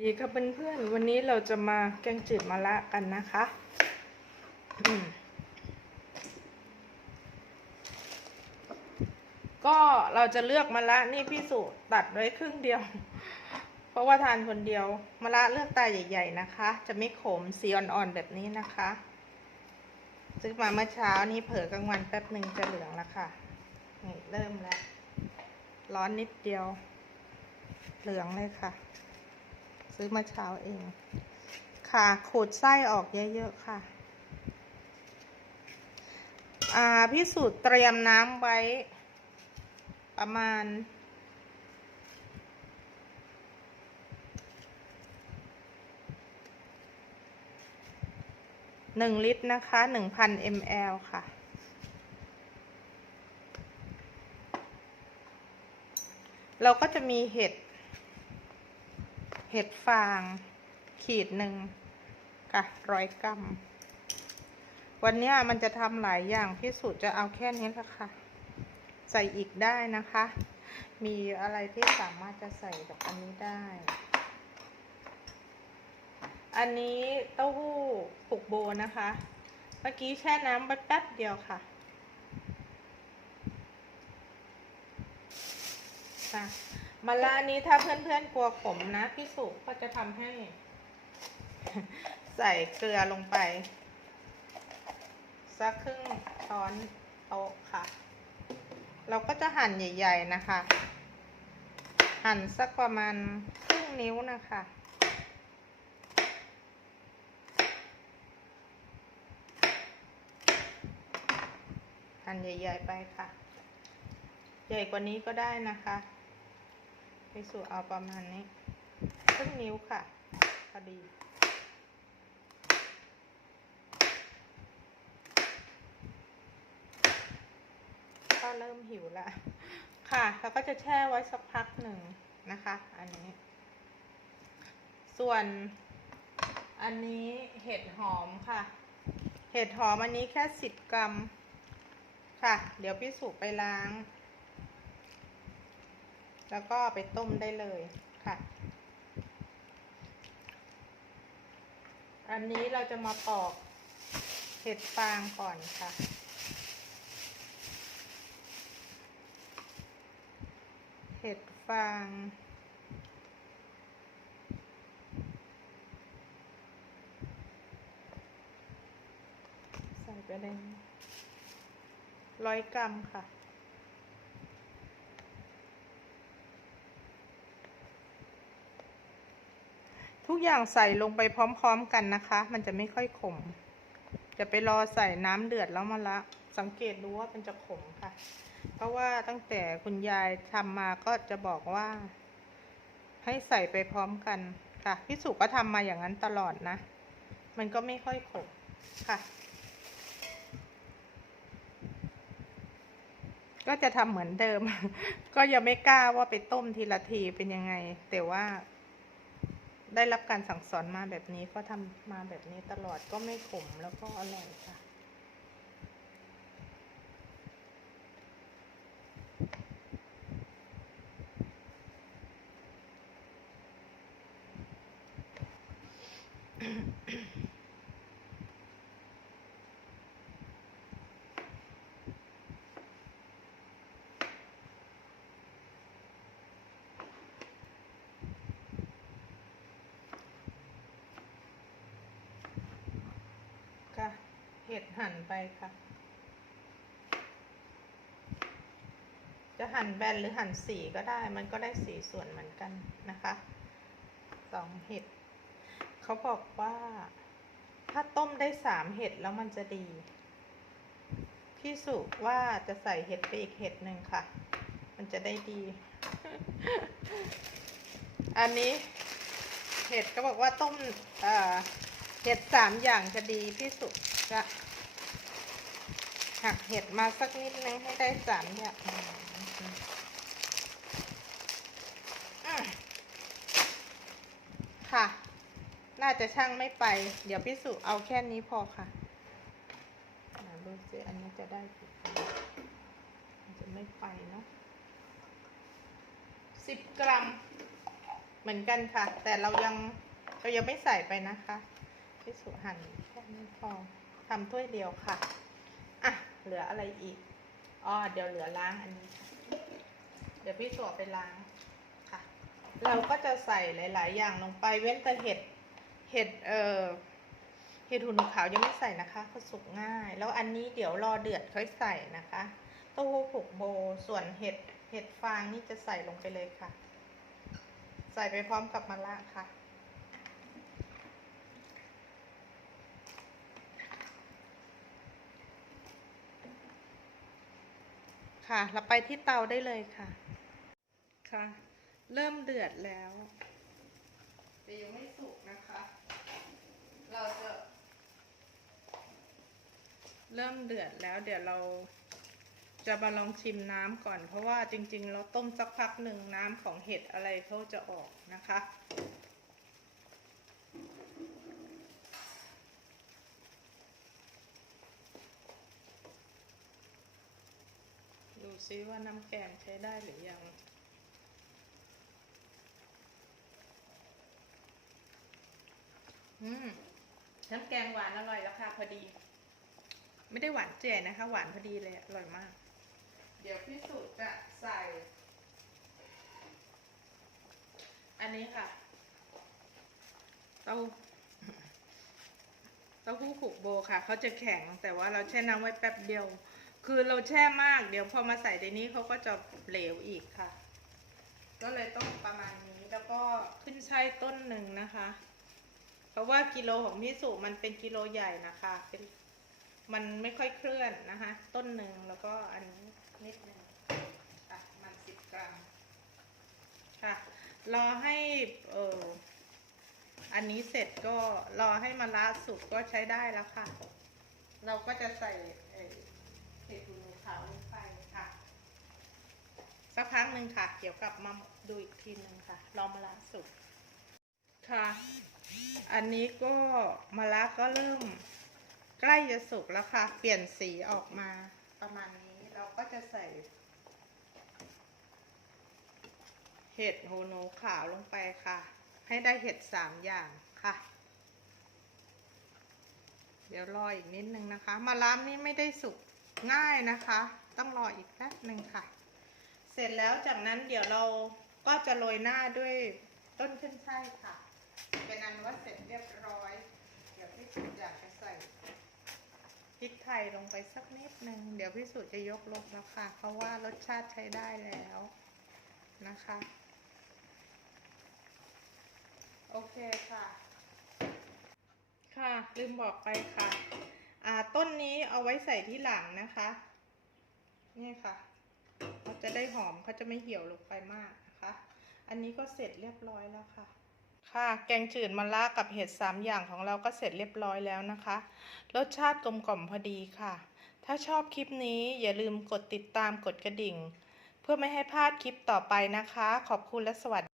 ดีครับเพื่อนๆวันนี้เราจะมาแกงจืดมะระกันนะคะ ก็เราจะเลือกมะระนี่พี่สุตัดไว้ครึ่งเดียว เพราะว่าทานคนเดียวมะระเลือกตาใหญ่ๆนะคะ จะไม่ขมสีอ่อนๆแบบนี้นะคะซื้อมาเมื่อเช้านี้เผลอกลางวันแป๊บหนึ่งจะเหลืองแล้วค่ะนี่เริ่มแล้ว ร้อนนิดเดียว เหลืองเลยค่ะ ซื้อมาเช้าเอง ค่ะขูดไส้ออกเยอะๆค่ะ อ่าพี่สูตรเตรียมน้ำไว้ ประมาณหนึ่งลิตรนะคะหนึ่งพันมลค่ะ เราก็จะมีเห็ด เห็ดฟาง ขีดหนึ่งค่ะร้อยกรัม วันนี้มันจะทำหลายอย่างพี่สุจะเอาแค่นี้ละค่ะ ใส่อีกได้นะคะ มีอะไรที่สามารถจะใส่กับอันนี้ได้ อันนี้เต้าหู้ปลุกโบนะคะ เมื่อกี้แช่น้ำไปแป๊บเดียวค่ะค่ะ มาละนี้ถ้าเพื่อนๆกลัวขมนะพี่สุก็จะทำให้ ใส่เกลือลงไป สักครึ่งช้อนโต๊ะค่ะ เราก็จะหั่นใหญ่ ๆนะคะ หั่นสักประมาณครึ่งนิ้วนะคะหั่นใหญ่ ๆ ไปค่ะ ใหญ่กว่านี้ก็ได้นะคะ ไปสู่เอาประมาณนี้ครึ่งนิ้วค่ะพอดีก็เริ่มหิวล้วค่ะแล้วก็จะแช่ไว้สักพักหนึ่งนะคะ อันนี้ ส่วนอันนี้เห็ดหอมค่ะ เห็ดหอมอันนี้แค่สิบกรัมค่ะ เดี๋ยวพี่สุไปล้าง แล้วก็ไปต้มได้เลยค่ะ อันนี้เราจะมาปอกเห็ดฟางก่อนค่ะเห็ดฟาง ใส่ไปเลยร้อยกรัมค่ะ อย่างใส่ลงไปพร้อม ๆกันนะคะ มันจะไม่ค่อยขม จะไปรอใส่น้ำเดือดแล้วมาละ สังเกตดูว่ามันจะขมค่ะ เพราะว่าตั้งแต่คุณยายทำมาก็จะบอกว่า ให้ใส่ไปพร้อมกันค่ะพี่สุก็ทำมาอย่างนั้นตลอดนะ มันก็ไม่ค่อยขมค่ะ ก็จะทำเหมือนเดิม ก็ยังไม่กล้าว่าไปต้มทีละทีเป็นยังไง แต่ว่า ได้รับการสั่งสอนมาแบบนี้ก็ทำมาแบบนี้ตลอดก็ไม่ขมแล้วก็อร่อยค่ะค่ะ ห็ดหั่นไปค่ะ จะหั่นแบนหรือหั่นสีก็ได้ มันก็ได้สีส่วนเหมือนกันนะคะ สองเห็ด เขาบอกว่า ถ้าต้มได้สามเห็ดแล้วมันจะดี พี่สุว่าจะใส่เห็ดไปอีกเห็ดหนึ่งค่ะ มันจะได้ดี อันนี้เห็ดก็บอกว่าต้มเอ่อเห็ดสามอย่างจะดีที่สุด จะหักเห็ดมาสักนิดนึงให้ได้สามอย่างค่ะ น่าจะช่างไม่ไป เดี๋ยวพี่สุเอาแค่นี้พอค่ะดูสิอันนี้จะได้กี่จะไม่ไปเนาะสิบกรัม เหมือนกันค่ะ แต่เรายังเรายังไม่ใส่ไปนะคะ พี่สุหั่นแค่นี้พอ ทำถ้วยเดียวค่ะ อะ เหลืออะไรอีก อ๋อ เดี๋ยวเหลือล้างอันนี้ค่ะ เดี๋ยวพี่สุเอาไปล้างค่ะ เราก็จะใส่หลาย ๆ อย่างลงไปเว้นแต่เห็ด เห็ด เอ่อ เห็ดหูหนูขาวยังไม่ใส่นะคะเขาสุกง่าย แล้วอันนี้เดี๋ยวรอเดือดค่อยใส่นะคะเต้าหู้ผูกโบ ส่วนเห็ด เห็ดฟางนี่จะใส่ลงไปเลยค่ะ ใส่ไปพร้อมกับมะระค่ะ ค่ะ เราไปที่เตาได้เลยค่ะ ค่ะ เริ่มเดือดแล้วแต่ยังไม่สุกนะคะ เราจะเริ่มเดือดแล้ว เดี๋ยวเราจะมาลองชิมน้ำก่อน เพราะว่าจริง ๆ เราต้มสักพักหนึ่งน้ำของเห็ดอะไรเขาจะออกนะคะ ซิว่าน้ำแกงใช้ได้หรือยังอืมน้ำแกงหวานอร่อยแล้วค่ะพอดี ไม่ได้หวานเจ๋นะคะ หวานพอดีเลยอร่อยมาก เดี๋ยวพี่สุจะใส่ อันนี้ค่ะเต้าเต้าหู้ผูกโบค่ะ เขาจะแข็งแต่ว่าเราแช่น้ำไว้แป๊บเดียว คือเราแช่มาก เดี๋ยวพอมาใส่ในนี้เขาก็จะเหลวอีกค่ะ ก็เลยต้องประมาณนี้แล้วก็ขึ้นช่ายต้นหนึ่งนะคะ เพราะว่ากิโลของพี่สุมันเป็นกิโลใหญ่นะคะ เป็นมันไม่ค่อยเคลื่อนนะคะ ต้นหนึ่งแล้วก็อันนี้นิดหนึ่งอะมันสิบกรัมค่ะรอให้เอออันนี้เสร็จก็รอให้มะระสุกก็ใช้ได้แล้วค่ะ เราก็จะใส่ เห็ดหูหนูขาวลงไปค่ะ สักพักหนึ่งค่ะ เดี๋ยวกลับมาดูอีกทีหนึ่งค่ะ รอมะระสุกค่ะ อันนี้ก็มะระก็เริ่มใกล้จะสุกแล้วค่ะ เปลี่ยนสีออกมาประมาณนี้เราก็จะใส่ เห็ดหูหนูขาวลงไปค่ะ ให้ได้เห็ดสามอย่างค่ะ เดี๋ยวรออีกนิดนึงนะคะ มะระนี่ไม่ได้สุก ง่ายนะคะ ต้องรออีกแป๊บหนึ่งค่ะ เสร็จแล้วจากนั้นเดี๋ยวเราก็จะโรยหน้าด้วยต้นขึ้นช่ายค่ะ เป็นอันว่าเสร็จเรียบร้อย เดี๋ยวพี่สุอยากจะใส่พริกไทยลงไปสักนิดนึง เดี๋ยวพี่สุจะยกลงแล้วค่ะ เพราะว่ารสชาติใช้ได้แล้วนะคะ โอเคค่ะ ค่ะลืมบอกไปค่ะ อ่าต้นนี้เอาไว้ใส่ที่หลังนะคะนี่ค่ะเขาจะได้หอมเขาจะไม่เหี่ยวลงไปมากนะคะ อันนี้ก็เสร็จเรียบร้อยแล้วค่ะ ค่ะ แกงจืดมะระกับเห็ดสามอย่างของเราก็เสร็จเรียบร้อยแล้วนะคะ รสชาติกลมกล่อมพอดีค่ะ ถ้าชอบคลิปนี้อย่าลืมกดติดตามกดกระดิ่ง เพื่อไม่ให้พลาดคลิปต่อไปนะคะ ขอบคุณและสวัสดี